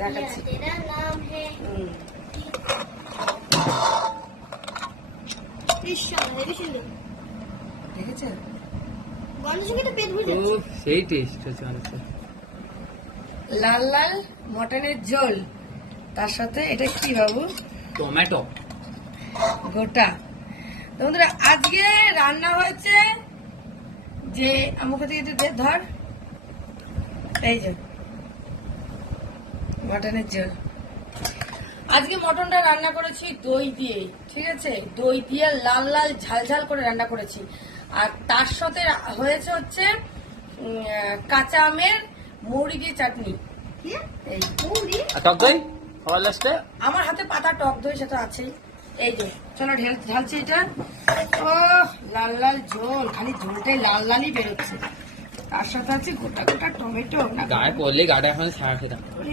দেখাচ্ছি। দেখেছেন সেই টেস্ট হচ্ছে অনেকটা। লাল লাল মটনের ঝোল, তার সাথে এটা কি বাবু? টমেটো গোটা। তো বন্ধুরা আজকে রান্না হয়েছে যে আমাকে থেকে ধর, এই যে মটনের ঝোল। আজকে মটনটা রান্না করেছি দই দিয়ে, ঠিক আছে? দই দিয়ে লাল লাল ঝাল ঝাল করে রান্না করেছি। আর তার সাথে হয়েছে হচ্ছে কাঁচা আমের মৌরি দিয়ে চাটনি। এই টক দই লাস্টে আমার হাতে পাতা টক দই সেটা আছেই। এই যে চলো ঢালছি এটা। ও লাল লাল ঝোল, খালি ঝোলটাই লাল লালই বেরোচ্ছে। তার সাথে আছে গোটা গোটা টমেটো। গায়ে পড়লে গাটা এখন ছাড়া খেতাম।